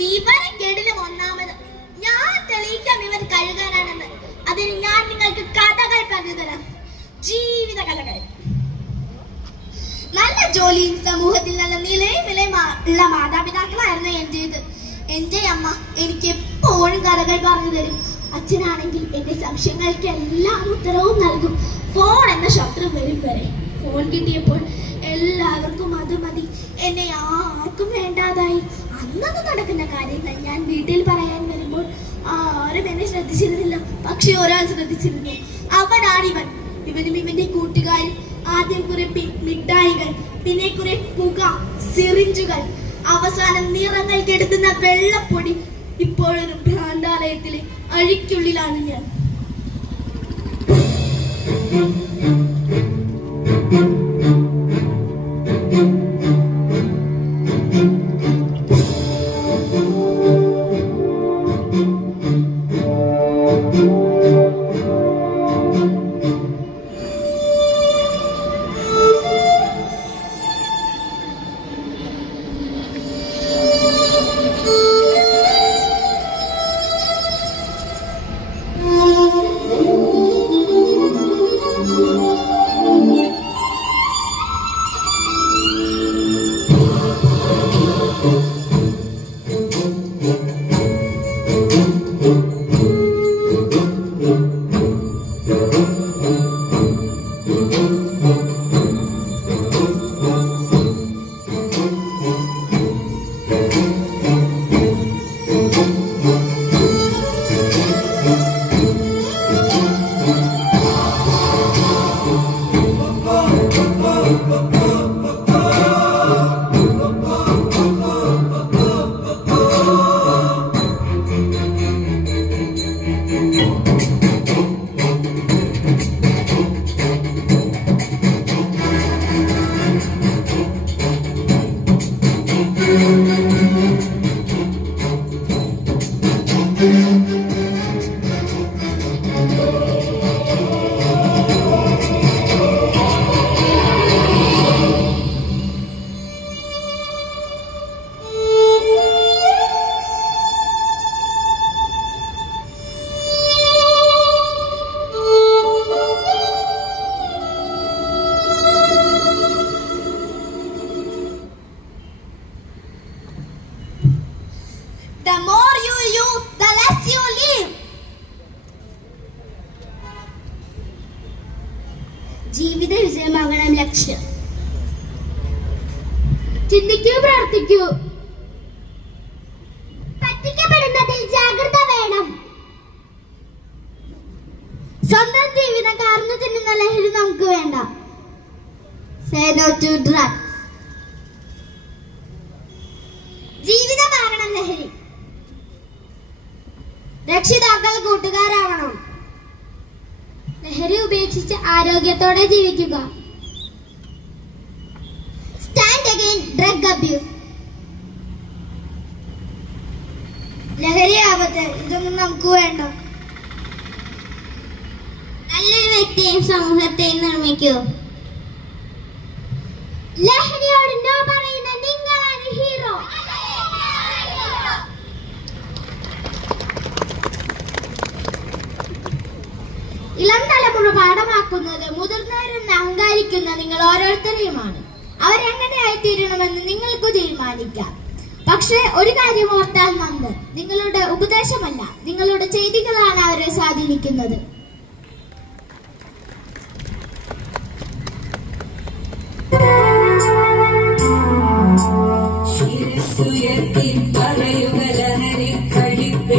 വിവരക്കേടിലും ഒന്നാമത്. ഞാൻ തെളിയിക്കാം ഇവർ കഴുകാനാണെന്ന്. അതിന് ഞാൻ നിങ്ങൾക്ക് കഥകൾ പറഞ്ഞു തരാം, ജീവിത കഥകൾ. നല്ല ജോലിയും സമൂഹത്തിൽ നല്ല നിലയും ഉള്ള മാതാപിതാക്കളായിരുന്നു എന്റേത്. എന്റെ അമ്മ എനിക്ക് എപ്പോഴും കഥകൾ പറഞ്ഞു തരും. അച്ഛനാണെങ്കിൽ എന്റെ സംശയങ്ങൾക്ക് എല്ലാം ഉത്തരവും നൽകും. ഫോൺ എന്ന ശത്രു വരും വരെ. ഫോൺ കിട്ടിയപ്പോൾ എല്ലാവർക്കും അത് മതി, എന്നെ ആർക്കും വേണ്ടാതായി. അന്നൊന്നും നടക്കുന്ന കാര്യങ്ങൾ ഞാൻ വീട്ടിൽ പറയാൻ വരുമ്പോൾ ആരും എന്നെ ശ്രദ്ധിച്ചിരുന്നില്ല. പക്ഷെ ഒരാൾ ശ്രദ്ധിച്ചിരുന്നു. അവനാണിവൻ. ഇവനും ഇവന്റെ കൂട്ടുകാരും. ആദ്യം കുറെ മിഠായികൾ, പിന്നെ കുറെ പുക, സിറിഞ്ചുകൾ, അവസാനം നിറങ്ങൾ കെടുത്തുന്ന വെള്ളപ്പൊടി. ഇപ്പോഴൊരു ഭ്രാന്താലയത്തിലെ അഴിക്കുള്ളിലാണ് ഞാൻ. The more you use, the less you live. ജീവിത വിജയമാകണം ലക്ഷ്യം. ചിന്തിക്കൂ, പ്രവർത്തിക്കൂ. പറ്റിക്കപ്പെടുന്നതിൽ ജാഗ്രത വേണം. സ്വന്തം ജീവിതം കാർന്നു തിന്നുന്ന ലഹരി നമുക്ക് വേണ്ട. Say no to drugs. ജീവിതമാകണം ലഹരി. രക്ഷിതാക്കൾ കൂട്ടുകാരാവണം. ലഹരി ഉപേക്ഷിച്ച് ആരോഗ്യത്തോടെ ജീവിക്കുക. Stand against drug abuse. ലഹരി ആപത്ത്, ഇതൊന്നും നമുക്ക് വേണ്ട. നല്ലൊരു വ്യക്തിയെയും സമൂഹത്തെയും നിർമ്മിക്കൂ. ലഹരിയോട് നോ പറയുന്ന നിങ്ങളാണ് ഹീറോ. ഇളം തലമുറ പാഠമാക്കുന്നത് മുതിർന്നവരെന്ന് അഹങ്കാരിക്കുന്ന നിങ്ങൾ ഓരോരുത്തരെയുമാണ്. അവരെങ്ങനെയായി തീരണമെന്ന് നിങ്ങൾക്ക് തീരുമാനിക്കാം. പക്ഷേ ഒരു കാര്യം ഓർത്താൽ നന്ന്, നിങ്ങളുടെ ഉപദേശമല്ല, നിങ്ങളുടെ ചെയ്തികളാണ് അവരെ സ്വാധീനിക്കുന്നത്.